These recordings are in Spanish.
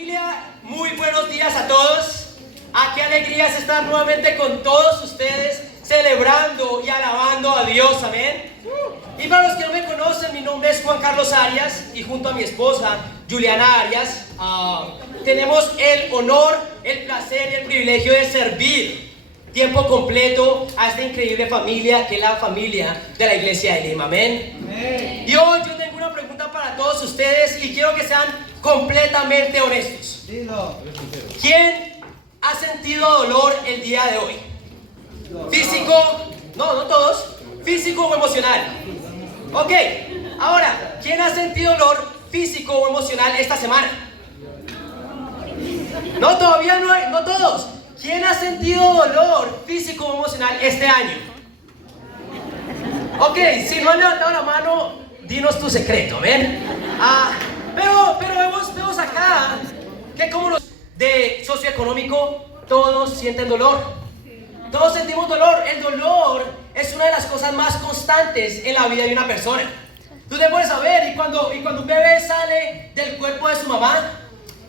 Familia, muy buenos días a todos. Qué alegría es estar nuevamente con todos ustedes, celebrando y alabando a Dios, amén. Y para los que no me conocen, mi nombre es Juan Carlos Arias y junto a mi esposa, Juliana Arias, tenemos el honor, el placer y el privilegio de servir tiempo completo a esta increíble familia que es la familia de la Iglesia de Lima, amén. Amén. Y hoy yo tengo una pregunta para todos ustedes y quiero que sean completamente honestos. ¿Quién ha sentido dolor el día de hoy? ¿Físico? No todos. ¿Físico o emocional? Ok, ahora, ¿quién ha sentido dolor físico o emocional esta semana? No, todavía no todos. ¿Quién ha sentido dolor físico o emocional este año? Ok, si no han levantado la mano, dinos tu secreto, ¿ven? Pero vemos acá que como los de socioeconómico, todos sienten dolor. Todos sentimos dolor. El dolor es una de las cosas más constantes en la vida de una persona. Tú te puedes saber, y cuando un bebé sale del cuerpo de su mamá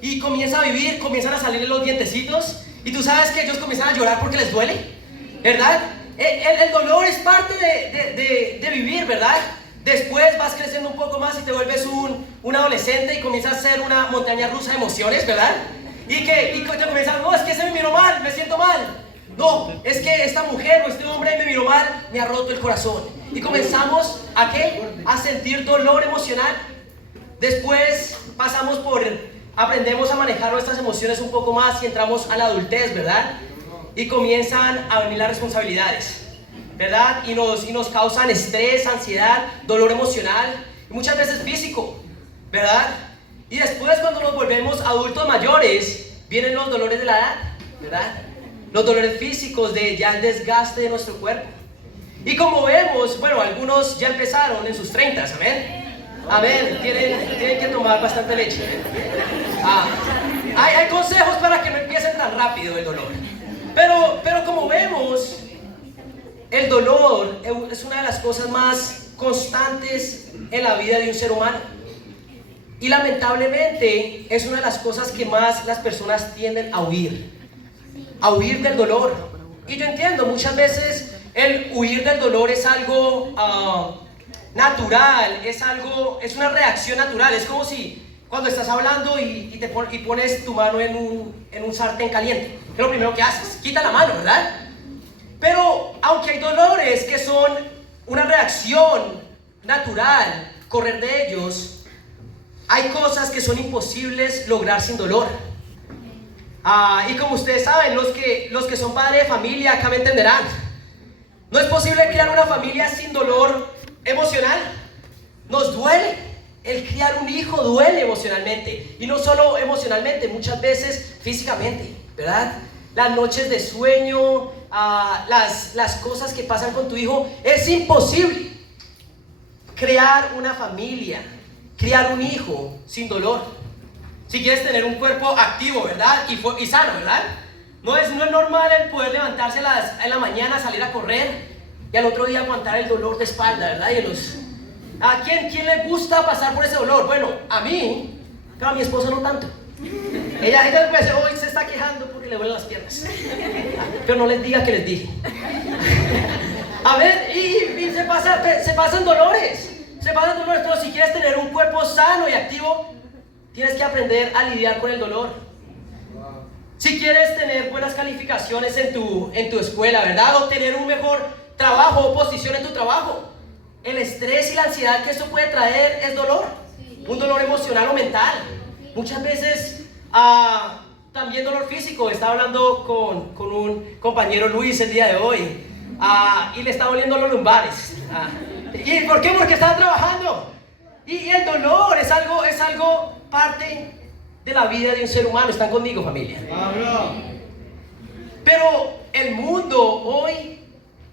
y comienza a vivir, comienzan a salirle los dientecitos, y tú sabes que ellos comienzan a llorar porque les duele, ¿verdad? El dolor es parte de vivir, ¿verdad? Después vas creciendo un poco más y te vuelves un adolescente y comienzas a ser una montaña rusa de emociones, ¿verdad? Y te comienzas, no, es que se me miró mal, me siento mal. No, es que esta mujer o este hombre me miró mal, me ha roto el corazón. Y comenzamos ¿a qué? A sentir dolor emocional. Después aprendemos a manejar nuestras emociones un poco más y entramos a la adultez, ¿verdad? Y comienzan a venir las responsabilidades, ¿verdad? Y nos causan estrés, ansiedad, dolor emocional y muchas veces físico, ¿verdad? Y después cuando nos volvemos adultos mayores, vienen los dolores de la edad, ¿verdad? Los dolores físicos de ya el desgaste de nuestro cuerpo. Y como vemos, bueno, algunos ya empezaron en sus 30s, ¿amén? A ver, tienen que tomar bastante leche. Hay consejos para que no empiecen tan rápido el dolor. Pero como vemos, el dolor es una de las cosas más constantes en la vida de un ser humano. Y lamentablemente es una de las cosas que más las personas tienden a huir del dolor. Y yo entiendo, muchas veces el huir del dolor es algo natural, es una reacción natural. Es como si cuando estás hablando y pones tu mano en un sartén caliente, ¿qué es lo primero que haces? Quita la mano, ¿verdad? Pero aunque hay dolores que son una reacción natural, correr de ellos, hay cosas que son imposibles lograr sin dolor. Y como ustedes saben, los que son padres de familia acá me entenderán. No es posible criar una familia sin dolor emocional. Nos duele. El criar un hijo duele emocionalmente. Y no solo emocionalmente, muchas veces físicamente, ¿verdad? Las noches de sueño, las cosas que pasan con tu hijo. Es imposible crear una familia, criar un hijo sin dolor. Si quieres tener un cuerpo activo, ¿verdad? Y sano, ¿verdad? No es normal el poder levantarse en la mañana, salir a correr y al otro día aguantar el dolor de espalda, ¿verdad? ¿A quién le gusta pasar por ese dolor? Bueno, a mí, pero a mi esposa no tanto. Ella me dice, hoy se está quejando porque le duelen las piernas. Pero no les diga que les dije. A ver, y se pasan dolores. Pero si quieres tener un cuerpo sano y activo, tienes que aprender a lidiar con el dolor. Si quieres tener buenas calificaciones en tu escuela, ¿verdad? O tener un mejor trabajo o posición en tu trabajo, el estrés y la ansiedad que eso puede traer es dolor. Un dolor emocional o mental. Muchas veces también dolor físico. Estaba hablando con un compañero Luis el día de hoy y le estaba doliendo los lumbares. ¿Y por qué? Porque estaba trabajando. Y el dolor es algo parte de la vida de un ser humano. ¿Están conmigo, familia? Pero el mundo hoy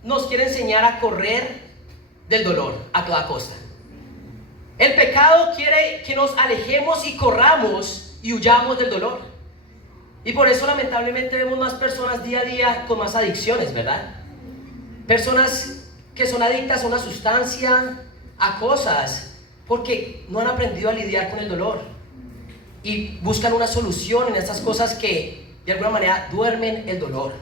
nos quiere enseñar a correr del dolor a toda costa. El pecado quiere que nos alejemos y corramos y huyamos del dolor. Y por eso lamentablemente vemos más personas día a día con más adicciones, ¿verdad? Personas que son adictas a una sustancia, a cosas, porque no han aprendido a lidiar con el dolor. y buscan una solución en estas cosas que de alguna manera duermen el dolor.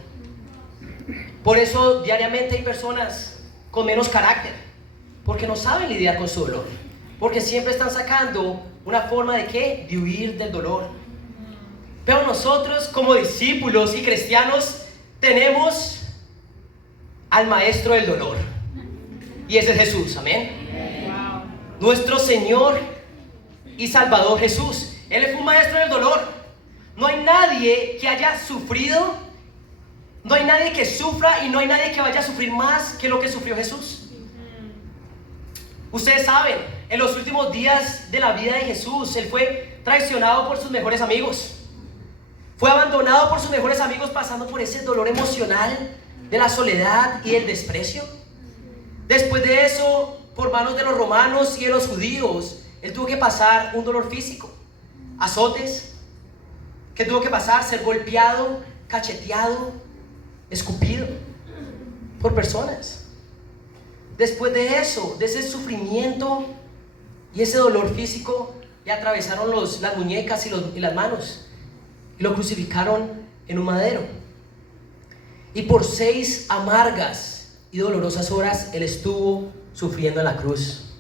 Por eso diariamente hay personas con menos carácter, porque no saben lidiar con su dolor, porque siempre están sacando una forma de ¿qué? De huir del dolor. Pero nosotros como discípulos y cristianos tenemos al maestro del dolor, y ese es Jesús, amén. Wow. Nuestro Señor y Salvador Jesús, Él es un maestro del dolor. No hay nadie que haya sufrido, no hay nadie que sufra y no hay nadie que vaya a sufrir más que lo que sufrió Jesús. Ustedes saben, en los últimos días de la vida de Jesús, Él fue traicionado por sus mejores amigos. Fue abandonado por sus mejores amigos, pasando por ese dolor emocional de la soledad y el desprecio. Después de eso, por manos de los romanos y de los judíos, Él tuvo que pasar un dolor físico, azotes, que tuvo que pasar, ser golpeado, cacheteado, escupido por personas. Después de eso, de ese sufrimiento y ese dolor físico, le atravesaron las muñecas y las manos y lo crucificaron en un madero. Y por 6 amargas y dolorosas horas Él estuvo sufriendo en la cruz.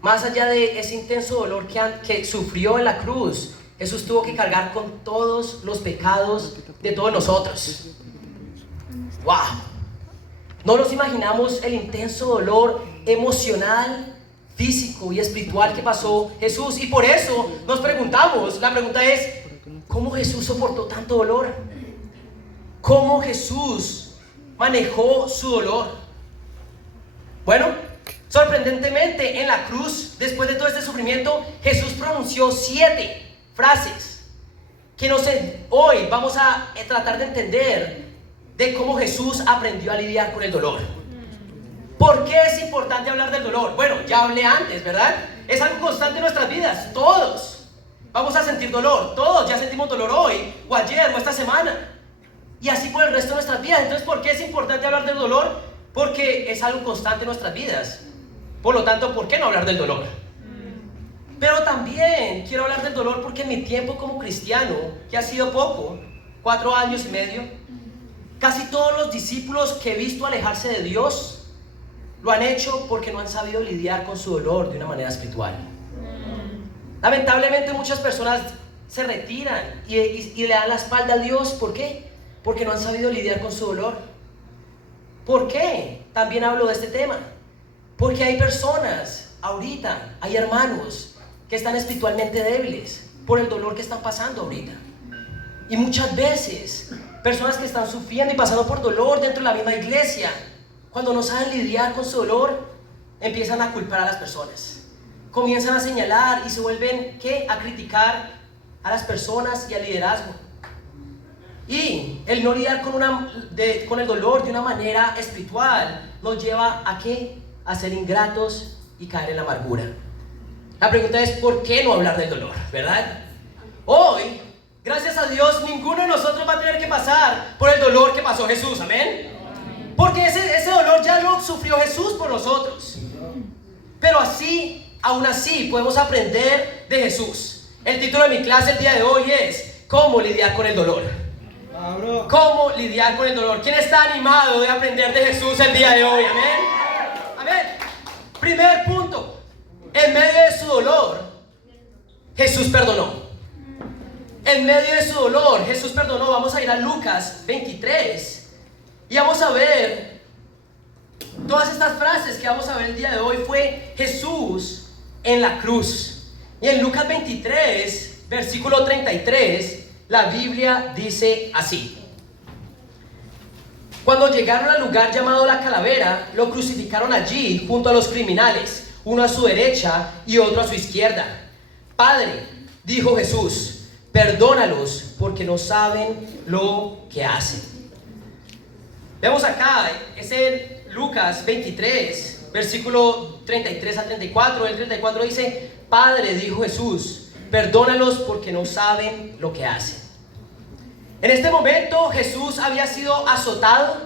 Más allá de ese intenso dolor que sufrió en la cruz, Jesús tuvo que cargar con todos los pecados de todos nosotros. ¡Wow! No nos imaginamos el intenso dolor emocional, físico y espiritual que pasó Jesús. Y por eso nos preguntamos, la pregunta es, ¿cómo Jesús soportó tanto dolor? ¿Cómo Jesús manejó su dolor? Bueno, sorprendentemente en la cruz, después de todo este sufrimiento, Jesús pronunció 7 frases que hoy vamos a tratar de entender de cómo Jesús aprendió a lidiar con el dolor. ¿Por qué es importante hablar del dolor? Bueno, ya hablé antes, ¿verdad? Es algo constante en nuestras vidas. Todos vamos a sentir dolor. Todos ya sentimos dolor hoy, o ayer, o esta semana. Y así por el resto de nuestras vidas. Entonces, ¿por qué es importante hablar del dolor? Porque es algo constante en nuestras vidas. Por lo tanto, ¿por qué no hablar del dolor? Pero también quiero hablar del dolor porque en mi tiempo como cristiano, que ha sido poco, 4 años y medio, casi todos los discípulos que he visto alejarse de Dios lo han hecho porque no han sabido lidiar con su dolor de una manera espiritual. Lamentablemente muchas personas se retiran y le dan la espalda a Dios. ¿Por qué? Porque no han sabido lidiar con su dolor. ¿Por qué? También hablo de este tema. Porque hay personas, ahorita, hay hermanos que están espiritualmente débiles por el dolor que están pasando ahorita. Y muchas veces, personas que están sufriendo y pasando por dolor dentro de la misma iglesia, cuando no saben lidiar con su dolor, empiezan a culpar a las personas. Comienzan a señalar y se vuelven, ¿qué? A criticar a las personas y al liderazgo. Y el no lidiar con el dolor de una manera espiritual nos lleva a ¿qué? A ser ingratos y caer en la amargura. La pregunta es, ¿por qué no hablar del dolor? ¿Verdad? Hoy, gracias a Dios, ninguno de nosotros va a tener que pasar por el dolor que pasó Jesús. ¿Amén? Porque ese dolor ya lo sufrió Jesús por nosotros. Pero aún así, podemos aprender de Jesús. El título de mi clase el día de hoy es ¿cómo lidiar con el dolor? ¿Cómo lidiar con el dolor? ¿Quién está animado de aprender de Jesús el día de hoy? Amén. Amén. Primer punto. En medio de su dolor, Jesús perdonó. En medio de su dolor, Jesús perdonó. Vamos a ir a Lucas 23 y vamos a ver todas estas frases que vamos a ver el día de hoy. Fue Jesús en la cruz. Y en Lucas 23, versículo 33, la Biblia dice así: cuando llegaron al lugar llamado la Calavera, lo crucificaron allí junto a los criminales, uno a su derecha y otro a su izquierda. Padre, dijo Jesús, perdónalos porque no saben lo que hacen. Vemos acá, es en Lucas 23, versículo 33 al 34. El 34 dice: Padre, dijo Jesús, perdónalos porque no saben lo que hacen. En este momento Jesús había sido azotado,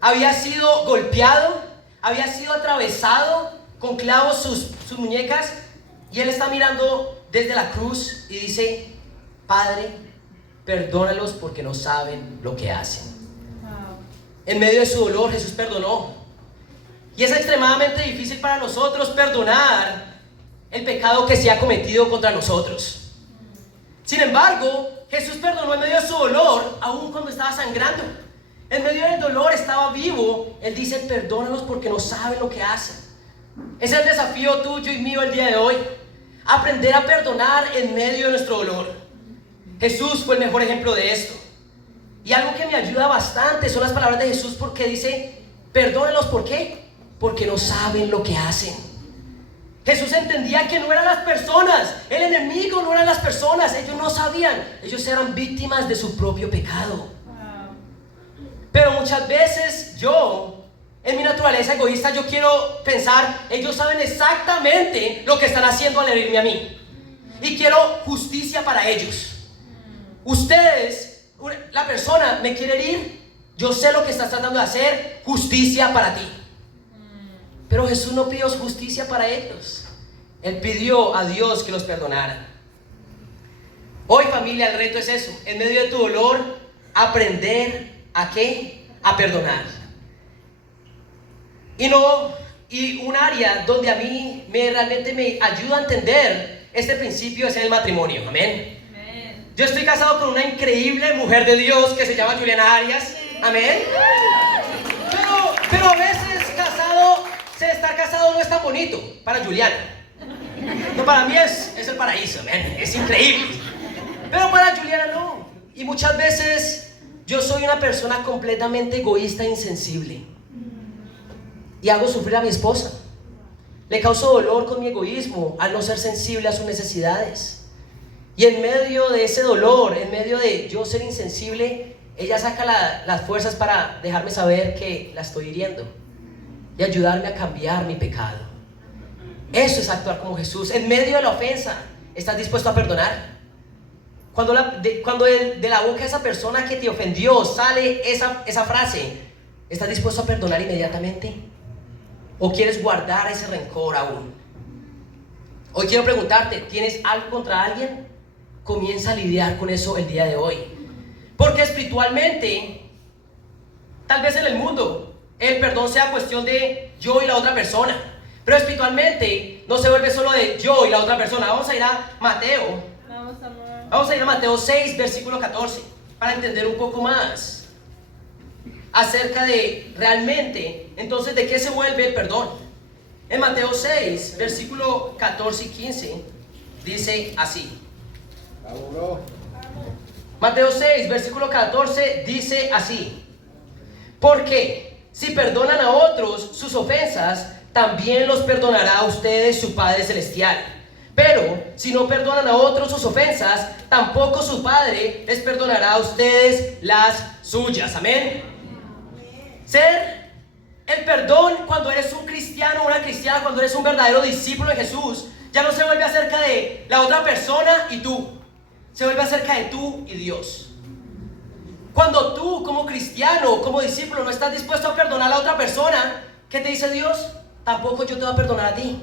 había sido golpeado, había sido atravesado con clavos sus muñecas, Y Él está mirando desde la cruz y dice: Padre, perdónalos porque no saben lo que hacen. En medio de su dolor, Jesús perdonó. Y es extremadamente difícil para nosotros perdonar el pecado que se ha cometido contra nosotros. Sin embargo, Jesús perdonó en medio de su dolor, aún cuando estaba sangrando. En medio del dolor estaba vivo. Él dice: perdónalos porque no saben lo que hacen. Es el desafío tuyo y mío el día de hoy. Aprender a perdonar en medio de nuestro dolor. Jesús fue el mejor ejemplo de esto. Y algo que me ayuda bastante son las palabras de Jesús, porque dice: perdónalos, ¿por qué? Porque no saben lo que hacen. Jesús entendía que no eran las personas, el enemigo no eran las personas, ellos no sabían, ellos eran víctimas de su propio pecado. Pero muchas veces yo, en mi naturaleza egoísta, yo quiero pensar: ellos saben exactamente lo que están haciendo al herirme a mí, y quiero justicia para ellos. Ustedes, la persona me quiere herir, yo sé lo que estás tratando de hacer, justicia para ti. Pero Jesús no pidió justicia para ellos. Él pidió a Dios que los perdonara. Hoy, familia, el reto es eso: en medio de tu dolor, aprender ¿a qué? A perdonar. Y un área donde a mí realmente me ayuda a entender este principio es en el matrimonio. Amén. Yo estoy casado con una increíble mujer de Dios que se llama Juliana Arias. Amén. Pero a veces estar casado no es tan bonito para Juliana. No, para mí es el paraíso, amén. Es increíble. Pero para Juliana no. Y muchas veces yo soy una persona completamente egoísta e insensible. Y hago sufrir a mi esposa. Le causo dolor con mi egoísmo al no ser sensible a sus necesidades. Y en medio de ese dolor, en medio de yo ser insensible, ella saca las fuerzas para dejarme saber que la estoy hiriendo y ayudarme a cambiar mi pecado. Eso es actuar como Jesús. En medio de la ofensa, ¿estás dispuesto a perdonar? Cuando de la boca de esa persona que te ofendió sale esa frase, ¿estás dispuesto a perdonar inmediatamente? ¿O quieres guardar ese rencor aún? Hoy quiero preguntarte: ¿tienes algo contra alguien? Comienza a lidiar con eso el día de hoy. Porque espiritualmente, tal vez en el mundo, el perdón sea cuestión de yo y la otra persona. Pero espiritualmente no se vuelve solo de yo y la otra persona. Vamos a ir a Mateo. Vamos a ir a Mateo 6, versículo 14, para entender un poco más acerca de realmente, entonces, de qué se vuelve el perdón. En Mateo 6, versículo 14 y 15, dice así. Mateo 6, versículo 14, dice así: porque si perdonan a otros sus ofensas, también los perdonará a ustedes su Padre Celestial. Pero si no perdonan a otros sus ofensas, tampoco su Padre les perdonará a ustedes las suyas. Amén. El perdón, cuando eres un cristiano o una cristiana, cuando eres un verdadero discípulo de Jesús, ya no se vuelve acerca de la otra persona y tú, se vuelve acerca de tú y Dios. Cuando tú, como cristiano, como discípulo, no estás dispuesto a perdonar a la otra persona, ¿qué te dice Dios? Tampoco yo te voy a perdonar a ti.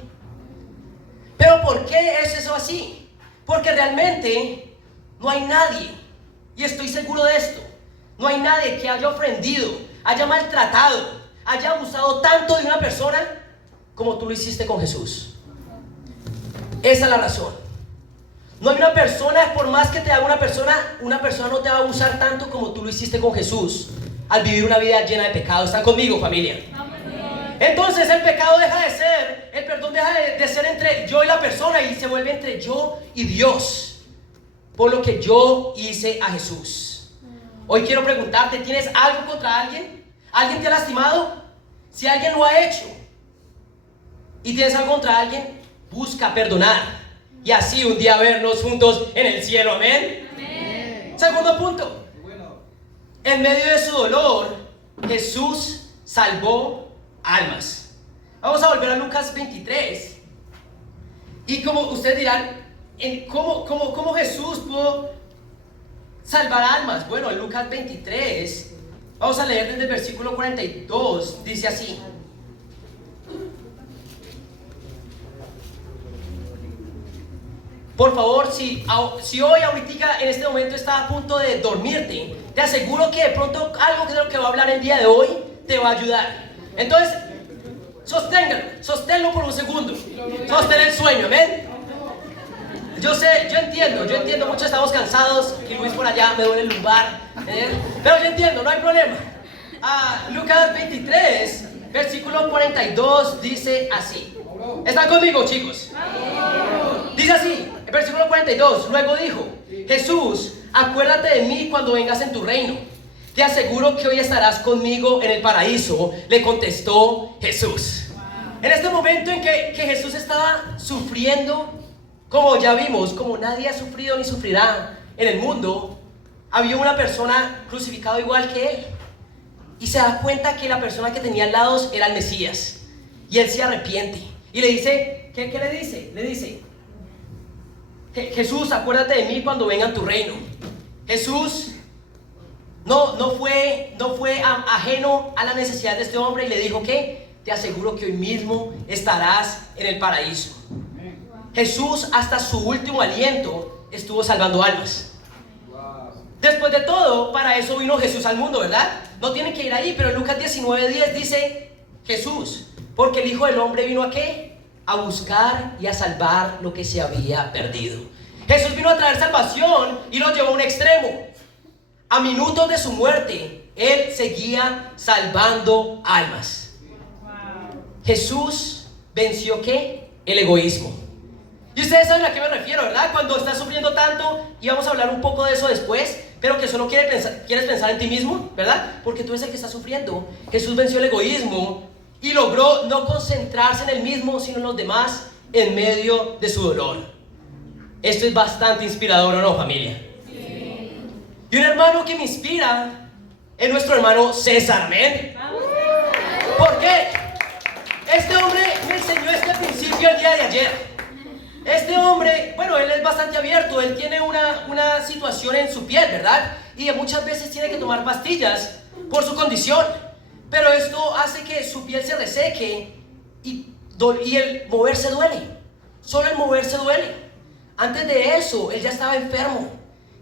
¿Pero por qué es eso así? Porque realmente no hay nadie, y estoy seguro de esto, no hay nadie que haya ofendido, haya maltratado, haya abusado tanto de una persona como tú lo hiciste con Jesús. Esa es la razón. No hay una persona, por más que te haga una persona no te va a abusar tanto como tú lo hiciste con Jesús al vivir una vida llena de pecado. ¿Están conmigo, familia? Entonces el pecado deja de ser, el perdón deja de ser entre yo y la persona y se vuelve entre yo y Dios, por lo que yo hice a Jesús. Hoy quiero preguntarte: ¿tienes algo contra alguien? ¿Alguien te ha lastimado? Si alguien lo ha hecho y tienes algo contra alguien, busca perdonar y así un día vernos juntos en el cielo. Amén. Amén. Segundo punto: en medio de su dolor, Jesús salvó almas. Vamos a volver a Lucas 23. Y como ustedes dirán, ¿cómo Jesús pudo salvar almas? Bueno, en Lucas 23, vamos a leer desde el versículo 42, dice así: por favor, si hoy, ahorita, en este momento está a punto de dormirte, te aseguro que de pronto algo que es lo que va a hablar el día de hoy te va a ayudar. Entonces, sosténlo por un segundo. Sostén el sueño, amén. Yo entiendo, muchos estamos cansados, que Luis por allá me duele el lumbar, pero yo entiendo, no hay problema. Lucas 23, versículo 42 dice así. ¿Están conmigo, chicos? Dice así, el versículo 42, luego dijo: Jesús, acuérdate de mí cuando vengas en tu reino. Te aseguro que hoy estarás conmigo en el paraíso, le contestó Jesús. En este momento en que Jesús estaba sufriendo, como ya vimos, como nadie ha sufrido ni sufrirá en el mundo, había una persona crucificada igual que él. Y se da cuenta que la persona que tenía al lado era el Mesías. Y él se arrepiente. Y le dice, ¿qué le dice? Le dice: Jesús, acuérdate de mí cuando venga en tu reino. Jesús no fue ajeno a la necesidad de este hombre y le dijo que te aseguro que hoy mismo estarás en el paraíso. Jesús hasta su último aliento estuvo salvando almas. Después de todo, para eso vino Jesús al mundo, ¿verdad? No tienen que ir ahí, pero en Lucas 19:10 dice Jesús, porque el Hijo del Hombre vino ¿a qué? A buscar y a salvar lo que se había perdido. Jesús vino a traer salvación y lo llevó a un extremo. A minutos de su muerte, Él seguía salvando almas. Jesús venció ¿qué? El egoísmo. Y ustedes saben a qué me refiero, ¿verdad? Cuando estás sufriendo tanto, y vamos a hablar un poco de eso después, pero que solo quieres pensar en ti mismo, ¿verdad? Porque tú eres el que está sufriendo. Jesús venció el egoísmo y logró no concentrarse en él mismo, sino en los demás, en medio de su dolor. Esto es bastante inspirador, ¿o no, familia? Sí. Y un hermano que me inspira es nuestro hermano César, ¿amén? ¿Por qué? Este hombre me enseñó este principio el día de ayer. Este hombre, bueno, él es bastante abierto, él tiene una situación en su piel, ¿verdad? Y muchas veces tiene que tomar pastillas por su condición. Pero esto hace que su piel se reseque y el moverse duele. Solo el moverse duele. Antes de eso, él ya estaba enfermo.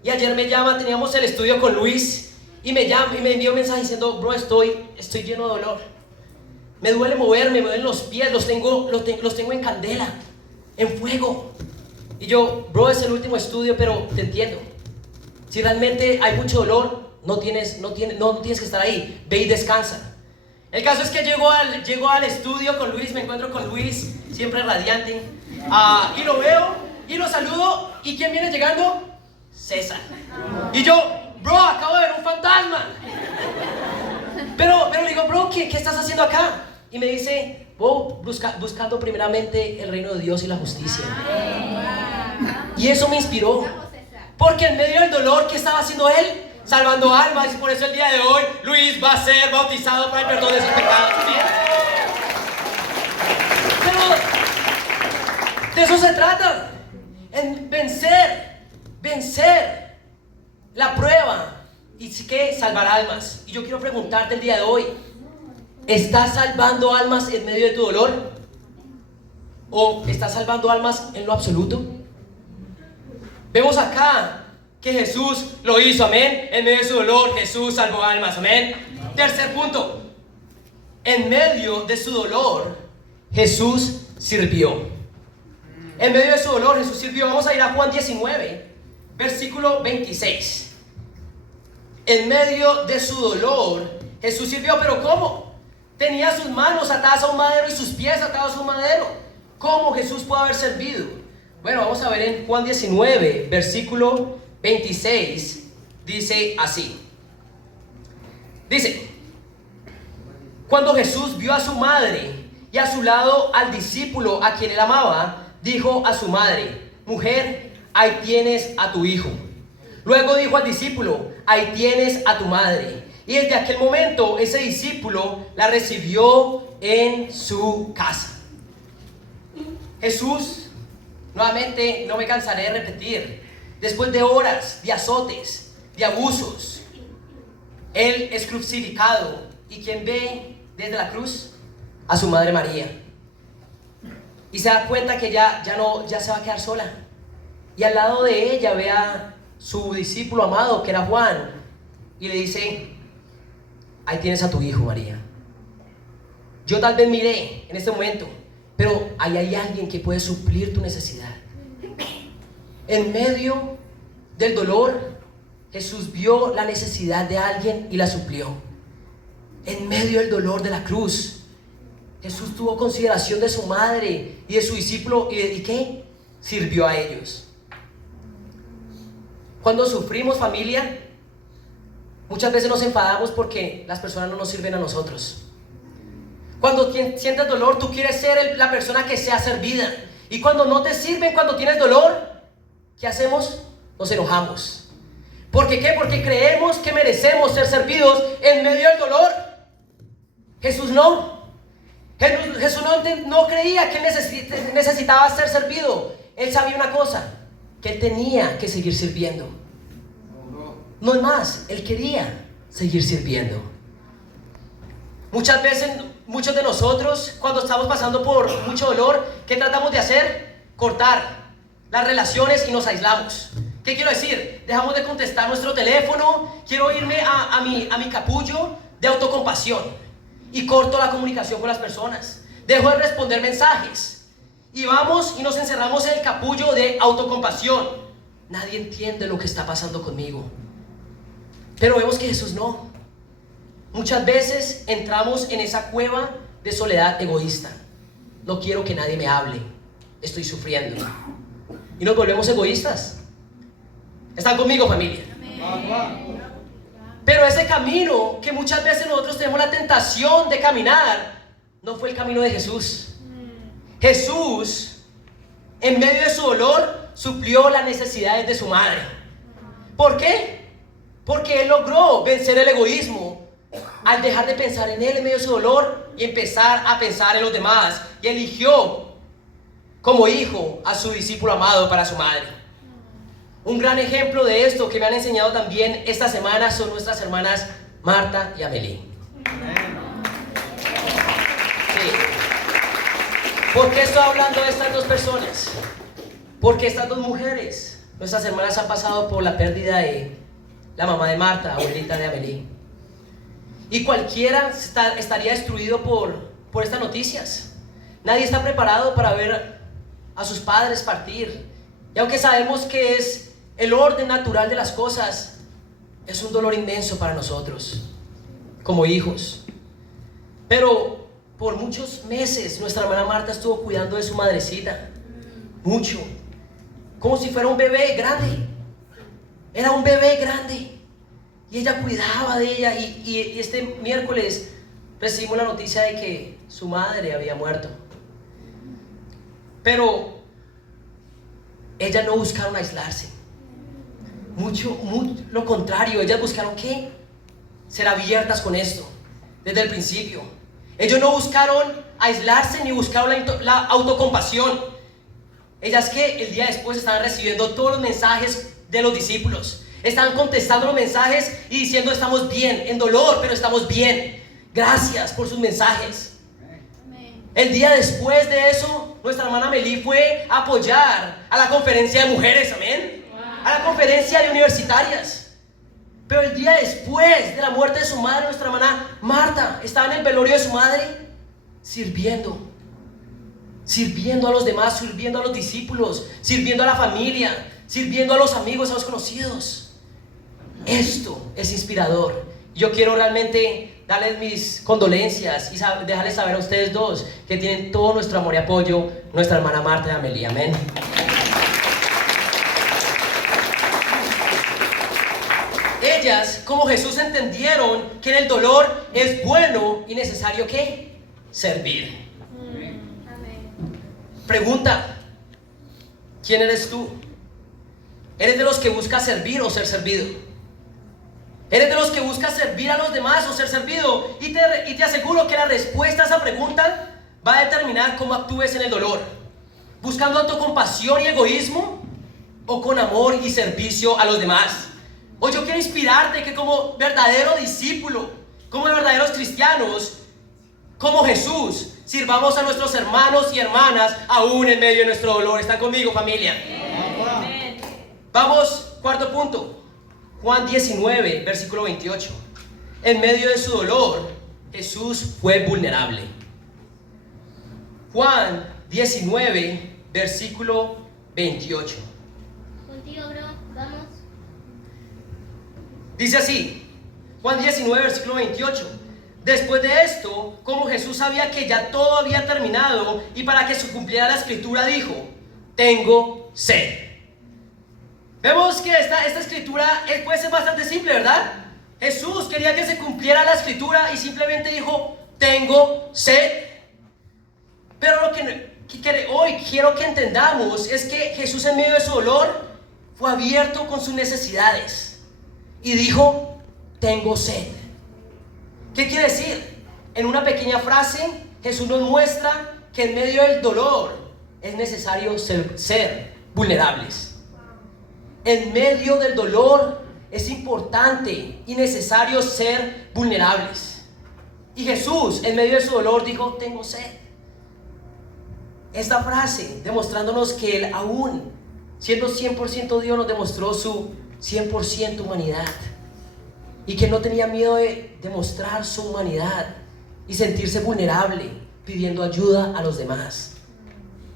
Y ayer me llama, teníamos el estudio con Luis, y me llama y me envió un mensaje diciendo: bro, estoy lleno de dolor. Me duele moverme, me duelen los pies, los tengo en candela, en fuego. Y yo: bro, es el último estudio, pero te entiendo. Si realmente hay mucho dolor, no tienes que estar ahí. Ve y descansa. El caso es que llego al estudio con Luis, me encuentro con Luis, siempre radiante, y lo veo y lo saludo. ¿Y quién viene llegando? César. Y yo: bro, acabo de ver un fantasma. Pero le digo: bro, ¿qué estás haciendo acá? Y me dice: buscando primeramente el reino de Dios y la justicia. Y eso me inspiró, porque en medio del dolor, ¿qué estaba haciendo él? Salvando almas. Y por eso el día de hoy Luis va a ser bautizado para el perdón de sus pecados. Pero de eso se trata, en vencer la prueba y que salvar almas. Y yo quiero preguntarte el día de hoy: ¿estás salvando almas en medio de tu dolor? ¿O estás salvando almas en lo absoluto? Vemos acá que Jesús lo hizo, amén. En medio de su dolor, Jesús salvó almas, amén. Tercer punto: en medio de su dolor, Jesús sirvió. En medio de su dolor, Jesús sirvió. Vamos a ir a Juan 19, versículo 26. En medio de su dolor, Jesús sirvió. ¿Pero cómo? Tenía sus manos atadas a un madero y sus pies atados a un madero. ¿Cómo Jesús puede haber servido? Bueno, vamos a ver en Juan 19, versículo 26. Dice así. Dice: cuando Jesús vio a su madre y a su lado al discípulo a quien él amaba, dijo a su madre: mujer, ahí tienes a tu hijo. Luego dijo al discípulo: ahí tienes a tu madre. Y desde aquel momento ese discípulo la recibió en su casa. Jesús, nuevamente, no me cansaré de repetir, después de horas de azotes, de abusos, él es crucificado. ¿Y quién ve desde la cruz? A su madre María. Y se da cuenta que ya se va a quedar sola. Y al lado de ella ve a su discípulo amado, que era Juan, y le dice: ahí tienes a tu hijo, María. Yo tal vez miré en este momento, pero ahí hay alguien que puede suplir tu necesidad. En medio del dolor, Jesús vio la necesidad de alguien y la suplió. En medio del dolor de la cruz, Jesús tuvo consideración de su madre y de su discípulo. ¿Y qué? Sirvió a ellos. Cuando sufrimos, familia, muchas veces nos enfadamos porque las personas no nos sirven a nosotros. Cuando sientes dolor, tú quieres ser la persona que sea servida. Y cuando no te sirven, cuando tienes dolor, ¿qué hacemos? Nos enojamos. ¿Por qué? Porque creemos que merecemos ser servidos en medio del dolor. Jesús no. Jesús no creía que necesitaba ser servido. Él sabía una cosa, que él tenía que seguir sirviendo. No es más, él quería seguir sirviendo. Muchas veces, muchos de nosotros, cuando estamos pasando por mucho dolor, ¿qué tratamos de hacer? Cortar las relaciones y nos aislamos. ¿Qué quiero decir? Dejamos de contestar nuestro teléfono. Quiero irme a mi capullo de autocompasión y corto la comunicación con las personas. Dejo de responder mensajes y vamos y nos encerramos en el capullo de autocompasión. Nadie entiende lo que está pasando conmigo. Pero vemos que Jesús no. Muchas veces entramos en esa cueva de soledad egoísta. No quiero que nadie me hable, estoy sufriendo. Y nos volvemos egoístas. ¿Están conmigo, familia? Amén. Pero ese camino que muchas veces nosotros tenemos la tentación de caminar, no fue el camino de Jesús. Jesús, en medio de su dolor, suplió las necesidades de su madre. ¿Por qué? Porque él logró vencer el egoísmo al dejar de pensar en él en medio de su dolor y empezar a pensar en los demás. Y eligió como hijo a su discípulo amado para su madre. Un gran ejemplo de esto que me han enseñado también esta semana son nuestras hermanas Marta y Amelie. Sí. ¿Por qué estoy hablando de estas dos personas? Porque estas dos mujeres, nuestras hermanas, han pasado por la pérdida de la mamá de Marta, abuelita de Amelie. Y cualquiera estaría destruido por estas noticias. Nadie está preparado para ver a sus padres partir. Y aunque sabemos que es el orden natural de las cosas, es un dolor inmenso para nosotros, como hijos. Pero por muchos meses nuestra hermana Marta estuvo cuidando de su madrecita. Mucho. Como si fuera un bebé grande. Era un bebé grande. Y ella cuidaba de ella. Y este miércoles recibimos la noticia de que su madre había muerto. Pero ellas no buscaron aislarse. Mucho lo contrario. Ellas buscaron ¿qué? Ser abiertas con esto desde el principio. Ellos no buscaron aislarse ni buscaron la autocompasión. Ellas que el día después estaban recibiendo todos los mensajes de los discípulos. Estaban contestando los mensajes y diciendo: estamos bien, en dolor, pero estamos bien. Gracias por sus mensajes. El día después de eso, nuestra hermana Amelie fue a apoyar a la conferencia de mujeres, amén, a la conferencia de universitarias. Pero el día después de la muerte de su madre, nuestra hermana Marta estaba en el velorio de su madre, sirviendo a los demás, sirviendo a los discípulos, sirviendo a la familia, sirviendo a los amigos, a los conocidos. Esto es inspirador. Yo quiero realmente darles mis condolencias y dejarles saber a ustedes dos que tienen todo nuestro amor y apoyo, nuestra hermana Marta y Amelie. Amén. Ellas, como Jesús, entendieron que en el dolor es bueno y necesario ¿qué? Servir. Pregunta: ¿quién eres tú? ¿Eres de los que busca servir o ser servido? ¿Eres de los que busca servir a los demás o ser servido? Y te aseguro que la respuesta a esa pregunta va a determinar cómo actúes en el dolor. ¿Buscando autocompasión y egoísmo o con amor y servicio a los demás? Hoy yo quiero inspirarte que como verdadero discípulo, como verdaderos cristianos, como Jesús, sirvamos a nuestros hermanos y hermanas aún en medio de nuestro dolor. ¿Están conmigo, familia? Vamos, cuarto punto. Juan 19, versículo 28. En medio de su dolor, Jesús fue vulnerable. Juan 19, versículo 28. Contigo, bro, vamos. Dice así, Juan 19, versículo 28. Después de esto, como Jesús sabía que ya todo había terminado y para que se cumpliera la escritura dijo, tengo sed. Vemos que esta escritura puede ser bastante simple, ¿verdad? Jesús quería que se cumpliera la escritura y simplemente dijo, tengo sed. Pero lo que hoy quiero que entendamos es que Jesús en medio de su dolor fue abierto con sus necesidades y dijo, tengo sed. ¿Qué quiere decir? En una pequeña frase, Jesús nos muestra que en medio del dolor es necesario ser vulnerables. En medio del dolor es importante y necesario ser vulnerables. Y Jesús, en medio de su dolor, dijo, tengo sed. Esta frase, demostrándonos que Él aún, siendo 100% Dios, nos demostró su 100% humanidad. Y que no tenía miedo de demostrar su humanidad y sentirse vulnerable, pidiendo ayuda a los demás.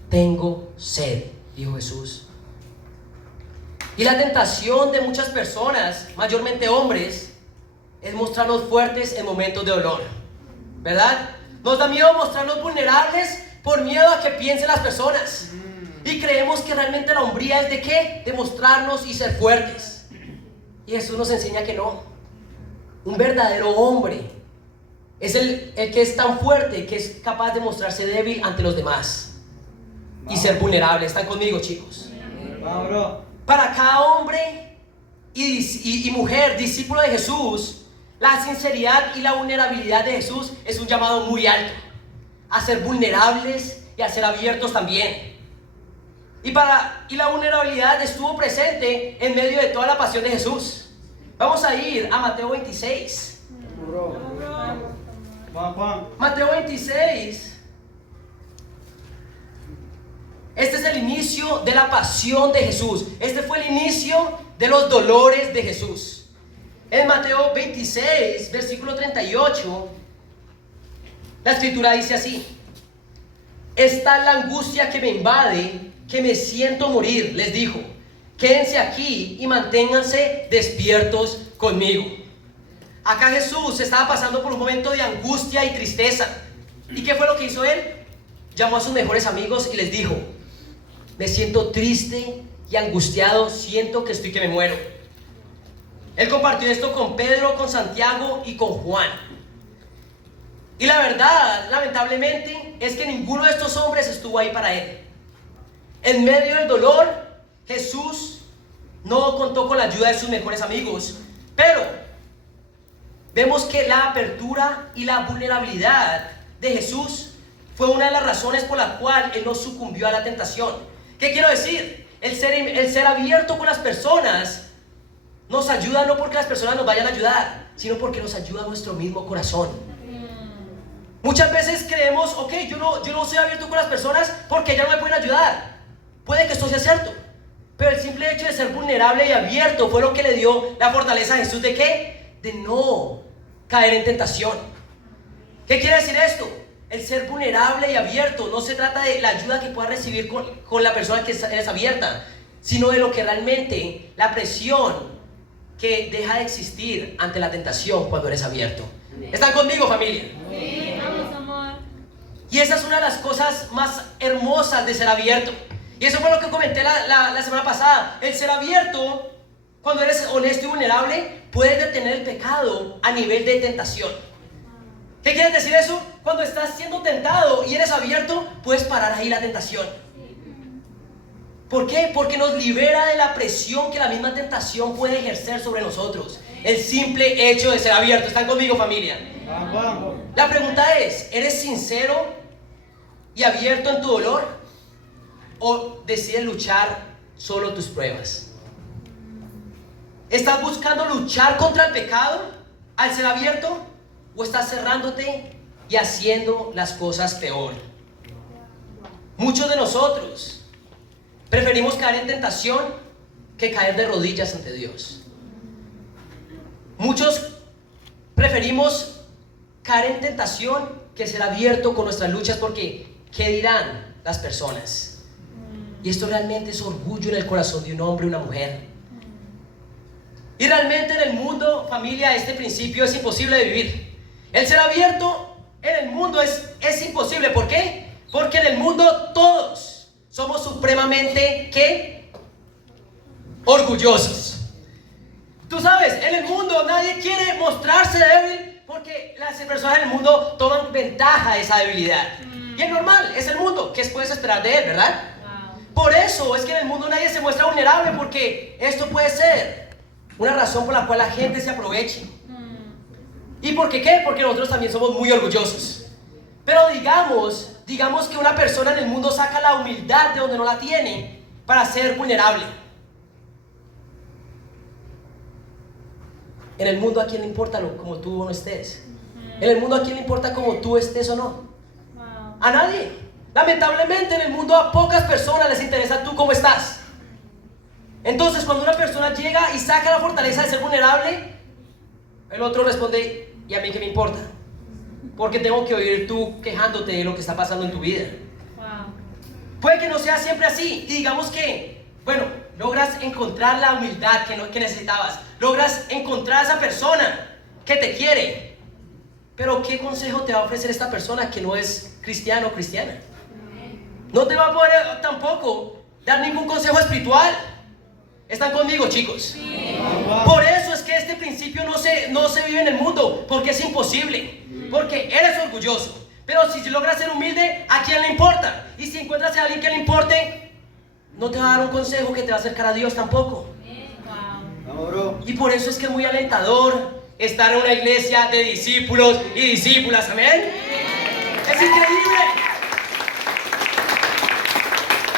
Tengo sed, dijo Jesús. Y la tentación de muchas personas, mayormente hombres, es mostrarnos fuertes en momentos de dolor, ¿verdad? Nos da miedo mostrarnos vulnerables por miedo a que piensen las personas. Y creemos que realmente la hombría es de ¿qué? De mostrarnos y ser fuertes. Y Jesús nos enseña que no. Un verdadero hombre es el que es tan fuerte que es capaz de mostrarse débil ante los demás y ser vulnerable. ¿Están conmigo, chicos? Para cada hombre y mujer discípulo de Jesús, la sinceridad y la vulnerabilidad de Jesús es un llamado muy alto a ser vulnerables y a ser abiertos también. Y la vulnerabilidad estuvo presente en medio de toda la pasión de Jesús. Vamos a ir a Mateo 26. Mateo 26. Este es el inicio de la pasión de Jesús. Este fue el inicio de los dolores de Jesús. En Mateo 26, versículo 38, la escritura dice así: esta es la angustia que me invade, que me siento morir, les dijo. Quédense aquí y manténganse despiertos conmigo. Acá Jesús estaba pasando por un momento de angustia y tristeza. ¿Y qué fue lo que hizo él? Llamó a sus mejores amigos y les dijo: me siento triste y angustiado, siento que estoy que me muero. Él compartió esto con Pedro, con Santiago y con Juan. Y la verdad, lamentablemente, es que ninguno de estos hombres estuvo ahí para él. En medio del dolor, Jesús no contó con la ayuda de sus mejores amigos, pero vemos que la apertura y la vulnerabilidad de Jesús fue una de las razones por la cual Él no sucumbió a la tentación. ¿Qué quiero decir? El ser abierto con las personas nos ayuda no porque las personas nos vayan a ayudar, sino porque nos ayuda nuestro mismo corazón. Muchas veces creemos, ok, yo no soy abierto con las personas porque ellas no me pueden ayudar. Puede que esto sea cierto, pero el simple hecho de ser vulnerable y abierto fue lo que le dio la fortaleza a Jesús de ¿qué? De no caer en tentación. ¿Qué quiere decir esto? El ser vulnerable y abierto no se trata de la ayuda que puedas recibir con la persona que eres abierta, sino de lo que realmente, la presión que deja de existir ante la tentación cuando eres abierto. ¿Están conmigo, familia? Sí, vamos, amor. Y esa es una de las cosas más hermosas de ser abierto. Y eso fue lo que comenté la semana pasada. El ser abierto, cuando eres honesto y vulnerable, puedes detener el pecado a nivel de tentación. ¿Qué quiere decir eso? Cuando estás siendo tentado y eres abierto, puedes parar ahí la tentación. ¿Por qué? Porque nos libera de la presión que la misma tentación puede ejercer sobre nosotros. El simple hecho de ser abierto. ¿Están conmigo, familia? La pregunta es, ¿eres sincero y abierto en tu dolor? ¿O decides luchar solo tus pruebas? ¿Estás buscando luchar contra el pecado al ser abierto? ¿O estás cerrándote y haciendo las cosas peor? Muchos de nosotros Preferimos caer en tentación que caer de rodillas ante Dios. Muchos preferimos caer en tentación que ser abierto con nuestras luchas porque ¿qué dirán las personas? Y esto realmente es orgullo en el corazón de un hombre y una mujer. Y realmente en el mundo, familia, este principio es imposible de vivir. El ser abierto en el mundo es imposible. ¿Por qué? Porque en el mundo todos somos supremamente, ¿qué? Orgullosos. Tú sabes, en el mundo nadie quiere mostrarse débil porque las personas en el mundo toman ventaja de esa debilidad. Y es normal, es el mundo. ¿Qué puedes esperar de él, verdad? Por eso es que en el mundo nadie se muestra vulnerable, porque esto puede ser una razón por la cual la gente se aproveche. ¿Y por qué qué? Porque nosotros también somos muy orgullosos. Pero digamos que una persona en el mundo saca la humildad de donde no la tiene para ser vulnerable. En el mundo, ¿a quién le importa como tú o no estés? En el mundo, ¿a quién le importa como tú estés o no? A nadie. Lamentablemente en el mundo a pocas personas les interesa tú cómo estás. Entonces cuando una persona llega y saca la fortaleza de ser vulnerable, el otro responde: ¿y a mí qué me importa? Porque tengo que oír tú quejándote de lo que está pasando en tu vida. Puede que no sea siempre así, y digamos que, bueno, logras encontrar la humildad que necesitabas, logras encontrar a esa persona que te quiere. Pero ¿qué consejo te va a ofrecer esta persona que no es cristiano o cristiana? No te va a poder tampoco dar ningún consejo espiritual. ¿Están conmigo, chicos? Sí. Por eso es que este principio no se vive en el mundo, porque es imposible. Porque eres orgulloso. Pero si logras ser humilde, ¿a quién le importa? Y si encuentras a alguien que le importe, no te va a dar un consejo que te va a acercar a Dios tampoco. Y por eso es que es muy alentador estar en una iglesia de discípulos y discípulas. ¿Amén? Es increíble.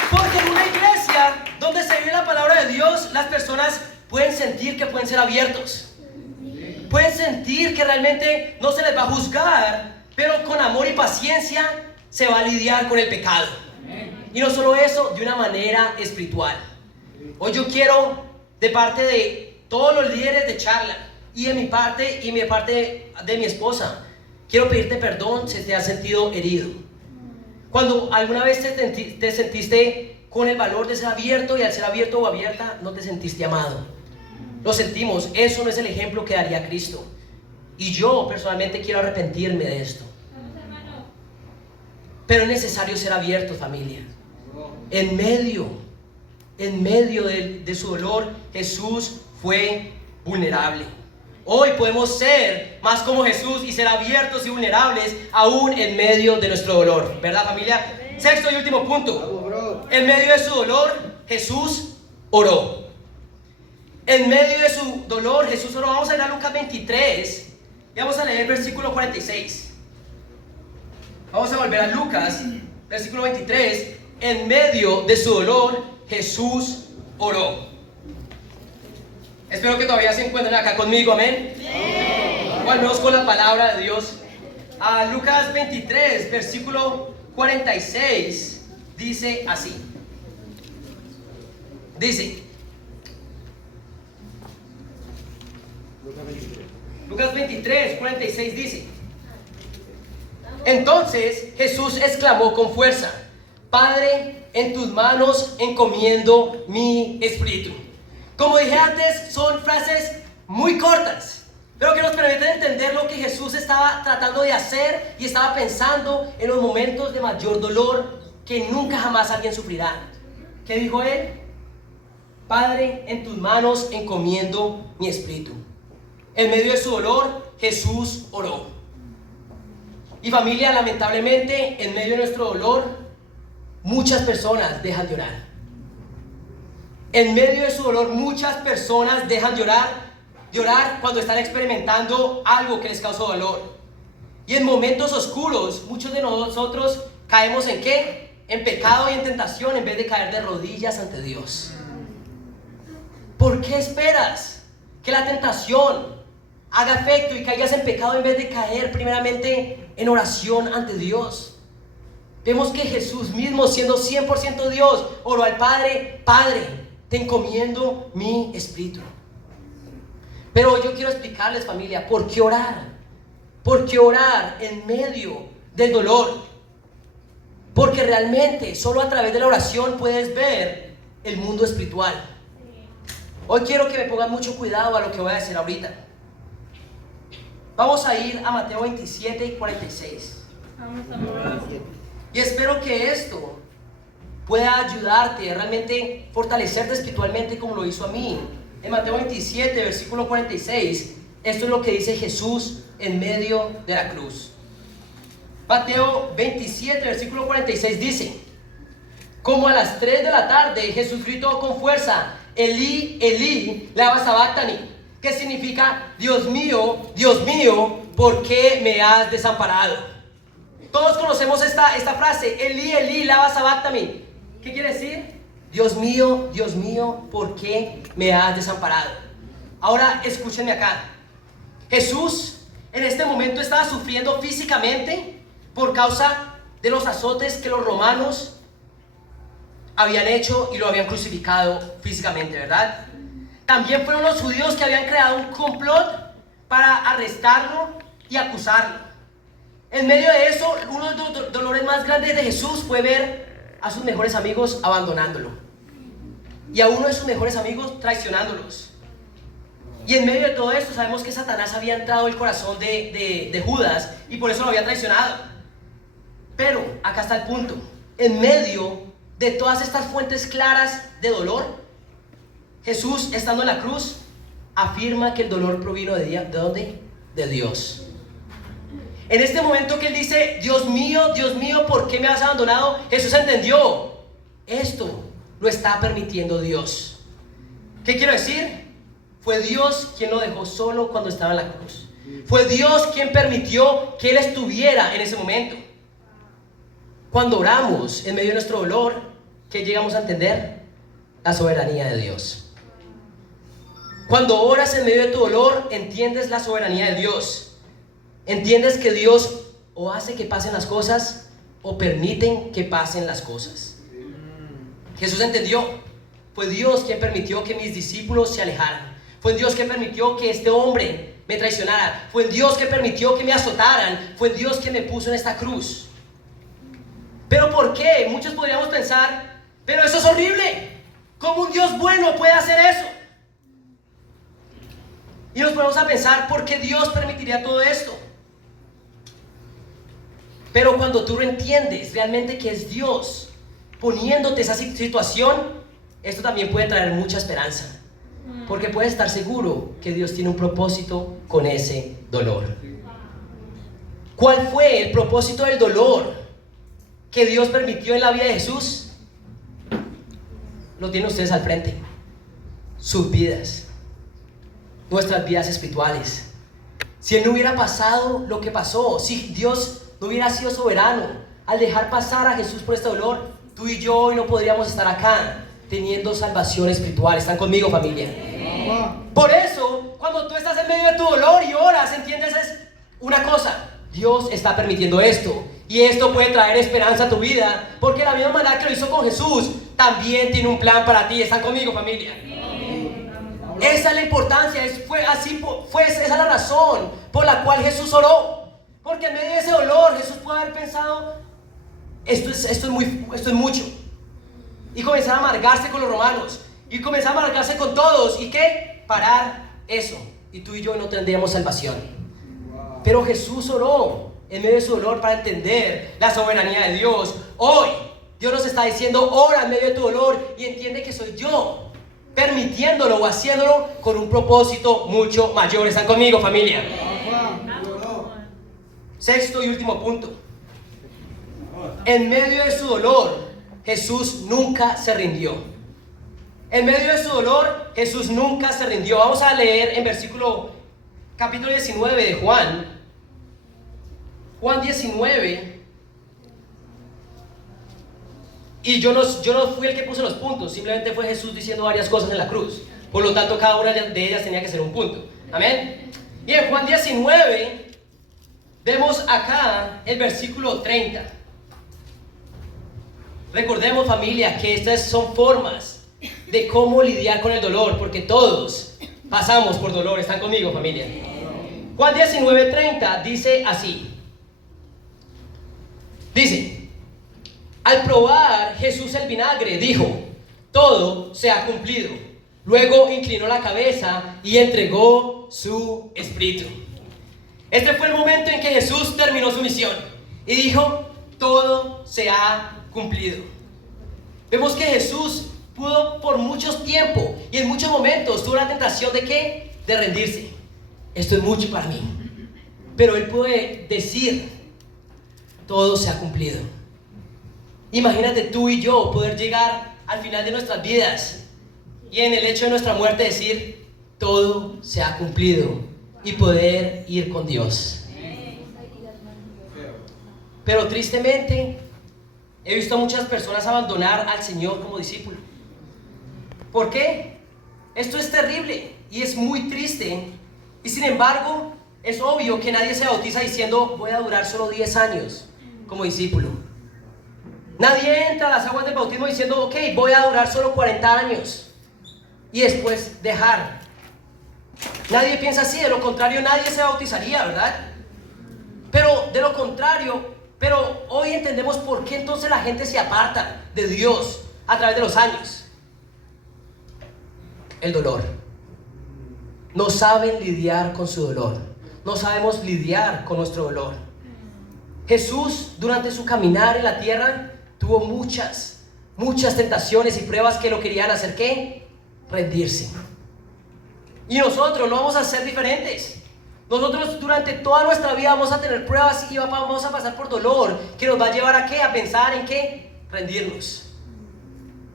Porque en una iglesia donde se vive la palabra de Dios, las personas pueden sentir que pueden ser abiertos. Pueden sentir que realmente no se les va a juzgar, pero con amor y paciencia se va a lidiar con el pecado. Y no solo eso, de una manera espiritual. Hoy yo quiero, de parte de todos los líderes de charla, y de mi parte y de parte de mi esposa, quiero pedirte perdón si te has sentido herido. Cuando alguna vez te sentiste con el valor de ser abierto, y al ser abierto o abierta no te sentiste amado. Lo sentimos, eso no es el ejemplo que daría Cristo. Y yo personalmente quiero arrepentirme de esto. Pero es necesario ser abierto, familia. En medio de su dolor, Jesús fue vulnerable. Hoy podemos ser más como Jesús y ser abiertos y vulnerables aún en medio de nuestro dolor, ¿verdad, familia? Sexto y último punto. En medio de su dolor, Jesús oró. En medio de su dolor, Jesús oró. Vamos a ir a Lucas 23 y vamos a leer el versículo 46. Vamos a volver a Lucas, versículo 23. En medio de su dolor, Jesús oró. Espero que todavía se encuentren acá conmigo, amén. O al menos con la palabra de Dios. A Lucas 23, versículo 46, dice así. Dice, Lucas 23, 46 dice: entonces Jesús exclamó con fuerza: Padre, en tus manos encomiendo mi espíritu. Como dije antes, son frases muy cortas, pero que nos permiten entender lo que Jesús estaba tratando de hacer y estaba pensando en los momentos de mayor dolor que nunca jamás alguien sufrirá. ¿Qué dijo él? Padre, en tus manos encomiendo mi espíritu. En medio de su dolor, Jesús oró. Y familia, lamentablemente, en medio de nuestro dolor, muchas personas dejan de orar. En medio de su dolor, muchas personas dejan de orar cuando están experimentando algo que les causó dolor. Y en momentos oscuros, muchos de nosotros caemos ¿en qué? En pecado y en tentación, en vez de caer de rodillas ante Dios. ¿Por qué esperas que la tentación haga efecto y caigas en pecado en vez de caer primeramente en oración ante Dios? Vemos que Jesús mismo, siendo 100% Dios, oró al Padre: Padre, te encomiendo mi espíritu. Pero yo quiero explicarles, familia, ¿por qué orar? ¿Por qué orar en medio del dolor? Porque realmente solo a través de la oración puedes ver el mundo espiritual. Hoy quiero que me pongan mucho cuidado a lo que voy a decir ahorita. Vamos a ir a Mateo 27 y 46. Vamos, amor. Y espero que esto pueda ayudarte a realmente fortalecerte espiritualmente como lo hizo a mí. En Mateo 27, versículo 46, esto es lo que dice Jesús en medio de la cruz. Mateo 27, versículo 46 dice: como a las 3 de la tarde, Jesús gritó con fuerza: Elí, Elí, lama sabactani, que significa: Dios mío, ¿por qué me has desamparado? Todos conocemos esta frase: Elí, Elí, lama sabactani. ¿Qué quiere decir? Dios mío, ¿por qué me has desamparado? Ahora escúchenme acá. Jesús en este momento estaba sufriendo físicamente por causa de los azotes que los romanos habían hecho y lo habían crucificado físicamente, ¿verdad? También fueron los judíos que habían creado un complot para arrestarlo y acusarlo. En medio de eso, uno de los dolores más grandes de Jesús fue ver a sus mejores amigos abandonándolo y a uno de sus mejores amigos traicionándolos. Y en medio de todo esto sabemos que Satanás había entrado en el corazón de Judas y por eso lo había traicionado. Pero acá está el punto: en medio de todas estas fuentes claras de dolor, Jesús, estando en la cruz, afirma que el dolor provino ¿de dónde? De Dios. En este momento que él dice: Dios mío, ¿por qué me has abandonado? Jesús entendió: esto lo está permitiendo Dios. ¿Qué quiero decir? Fue Dios quien lo dejó solo cuando estaba en la cruz. Fue Dios quien permitió que él estuviera en ese momento. Cuando oramos en medio de nuestro dolor, ¿qué llegamos a entender? La soberanía de Dios. Cuando oras en medio de tu dolor, entiendes la soberanía de Dios. Entiendes que Dios o hace que pasen las cosas o permiten que pasen las cosas. Jesús entendió: fue Dios quien permitió que mis discípulos se alejaran. Fue Dios que permitió que este hombre me traicionara. Fue Dios que permitió que me azotaran. Fue Dios quien me puso en esta cruz. ¿Pero por qué? Muchos podríamos pensar: pero eso es horrible. ¿Cómo un Dios bueno puede hacer eso? Y nos ponemos a pensar: ¿por qué Dios permitiría todo esto? Pero cuando tú entiendes realmente que es Dios poniéndote esa situación, esto también puede traer mucha esperanza. Porque puedes estar seguro que Dios tiene un propósito con ese dolor. ¿Cuál fue el propósito del dolor que Dios permitió en la vida de Jesús? Lo tienen ustedes al frente: sus vidas, nuestras vidas espirituales. Si Él no hubiera pasado lo que pasó, si Dios no hubiera sido soberano al dejar pasar a Jesús por este dolor, tú y yo hoy no podríamos estar acá teniendo salvación espiritual. ¿Están conmigo, familia? Por eso, cuando tú estás en medio de tu dolor y oras, entiendes es una cosa: Dios está permitiendo esto, y esto puede traer esperanza a tu vida, porque la misma manera que lo hizo con Jesús, también tiene un plan para ti. ¿Están conmigo, familia? Esa es la importancia, esa es la razón por la cual Jesús oró. Porque en medio de ese dolor, Jesús puede haber pensado: esto es mucho. Y comenzar a amargarse con los romanos, y comenzar a amargarse con todos. ¿Y qué? Parar eso. Y tú y yo no tendríamos salvación. Pero Jesús oró en medio de su dolor para entender la soberanía de Dios. Hoy Dios nos está diciendo: ora en medio de tu dolor y entiende que soy yo permitiéndolo o haciéndolo con un propósito mucho mayor. ¿Están conmigo, familia? Sexto y último punto: en medio de su dolor, Jesús nunca se rindió. En medio de su dolor, Jesús nunca se rindió. Vamos a leer en capítulo 19 de Juan. Juan 19. Y yo no fui el que puso los puntos, simplemente fue Jesús diciendo varias cosas en la cruz. Por lo tanto, cada una de ellas tenía que ser un punto. Amén. Y en Juan 19 vemos acá el versículo 30. Recordemos, familia, que estas son formas de cómo lidiar con el dolor, porque todos pasamos por dolor. ¿Están conmigo, familia? Juan 19:30 dice así. Dice: al probar Jesús el vinagre, dijo: todo se ha cumplido. Luego inclinó la cabeza y entregó su espíritu. Este fue el momento en que Jesús terminó su misión y dijo: todo se ha cumplido. Vemos que Jesús pudo por mucho tiempo y en muchos momentos tuvo la tentación de ¿qué? De rendirse. Esto es mucho para mí. Pero Él puede decir: todo se ha cumplido. Imagínate tú y yo poder llegar al final de nuestras vidas y en el hecho de nuestra muerte decir: todo se ha cumplido, y poder ir con Dios. Pero tristemente he visto a muchas personas abandonar al Señor como discípulo. ¿Por qué? Esto es terrible y es muy triste. Y sin embargo, es obvio que nadie se bautiza diciendo: voy a durar solo 10 años como discípulo. Nadie entra a las aguas del bautismo diciendo: ok, voy a durar solo 40 años y después dejar. Nadie piensa así, de lo contrario nadie se bautizaría, ¿verdad? Pero de lo contrario, pero hoy entendemos por qué entonces la gente se aparta de Dios a través de los años. El dolor. No saben lidiar con su dolor. No sabemos lidiar con nuestro dolor. Jesús, durante su caminar en la tierra, tuvo muchas tentaciones y pruebas que lo querían hacer ¿qué? Rendirse. Y nosotros no vamos a ser diferentes. Nosotros durante toda nuestra vida vamos a tener pruebas y vamos a pasar por dolor que nos va a llevar a ¿qué? A pensar en ¿qué? Rendirnos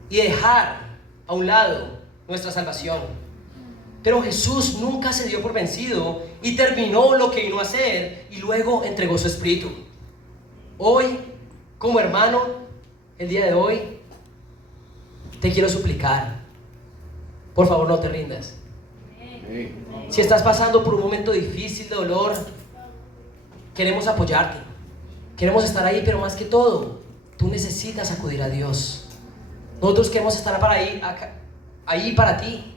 y dejar a un lado nuestra salvación. Pero Jesús nunca se dio por vencido y terminó lo que vino a hacer y luego entregó su espíritu. Hoy, como hermano, el día de hoy, te quiero suplicar: por favor, no te rindas. Si estás pasando por un momento difícil de dolor, queremos apoyarte, queremos estar ahí, pero más que todo, tú necesitas acudir a Dios. Nosotros queremos estar ahí para ti.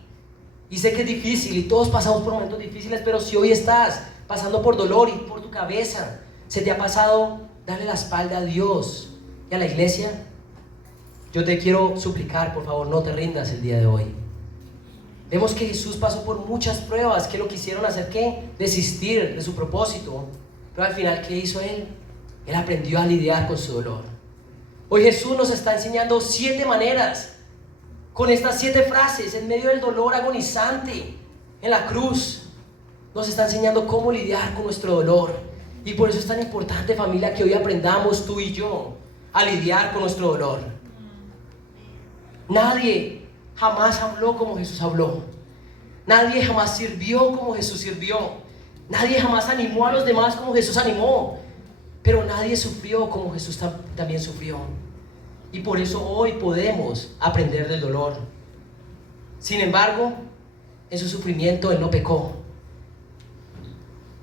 Y sé que es difícil y todos pasamos por momentos difíciles, pero si hoy estás pasando por dolor y por tu cabeza se te ha pasado darle la espalda a Dios y a la iglesia, yo te quiero suplicar, por favor, no te rindas el día de hoy. Vemos que Jesús pasó por muchas pruebas que lo quisieron hacer ¿qué? Desistir de su propósito. Pero al final, ¿qué hizo Él? Él aprendió a lidiar con su dolor. Hoy Jesús nos está enseñando 7 maneras, con estas 7 frases, en medio del dolor agonizante en la cruz. Nos está enseñando cómo lidiar con nuestro dolor. Y por eso es tan importante, familia, que hoy aprendamos tú y yo a lidiar con nuestro dolor. Nadie jamás habló como Jesús habló. Nadie jamás sirvió como Jesús sirvió. Nadie jamás animó a los demás como Jesús animó. Pero nadie sufrió como Jesús también sufrió. Y por eso hoy podemos aprender del dolor. Sin embargo, en su sufrimiento Él no pecó.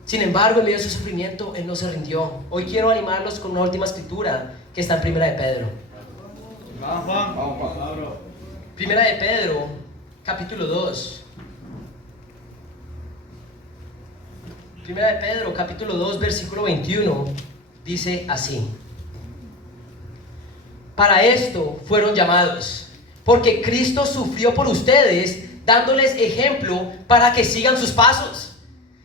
Sin embargo, en medio de su sufrimiento Él no se rindió. Hoy quiero animarlos con una última escritura que está en Primera de Pedro. Primera de Pedro, capítulo 2. Primera de Pedro, capítulo 2, versículo 21, dice así: para esto fueron llamados, porque Cristo sufrió por ustedes, dándoles ejemplo para que sigan sus pasos.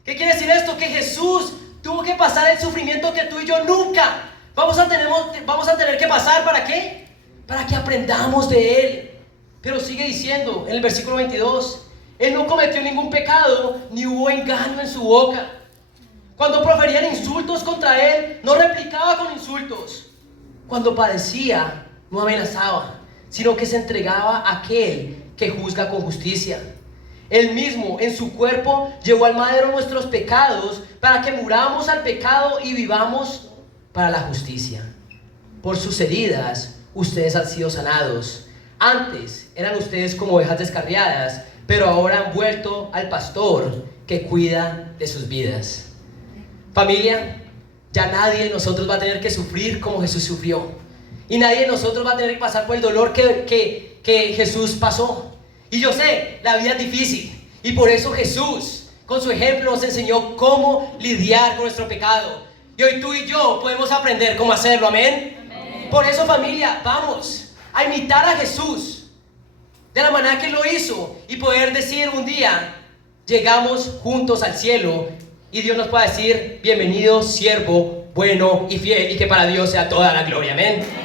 ¿Qué quiere decir esto? Que Jesús tuvo que pasar el sufrimiento que tú y yo nunca vamos a tener que pasar. ¿Para qué? Para que aprendamos de Él. Pero sigue diciendo en el versículo 22: Él no cometió ningún pecado, ni hubo engaño en su boca. Cuando proferían insultos contra Él, no replicaba con insultos. Cuando padecía, no amenazaba, sino que se entregaba a aquel que juzga con justicia. Él mismo en su cuerpo llevó al madero nuestros pecados, para que muramos al pecado y vivamos para la justicia. Por sus heridas ustedes han sido sanados. Antes eran ustedes como ovejas descarriadas, pero ahora han vuelto al pastor que cuida de sus vidas. Familia, ya nadie de nosotros va a tener que sufrir como Jesús sufrió. Y nadie de nosotros va a tener que pasar por el dolor que Jesús pasó. Y yo sé, la vida es difícil. Y por eso Jesús, con su ejemplo, nos enseñó cómo lidiar con nuestro pecado. Y hoy tú y yo podemos aprender cómo hacerlo, amén. Amén. Por eso, familia, vamos a imitar a Jesús de la manera que lo hizo y poder decir un día, llegamos juntos al cielo y Dios nos pueda decir, bienvenido siervo bueno y fiel, y que para Dios sea toda la gloria, amén.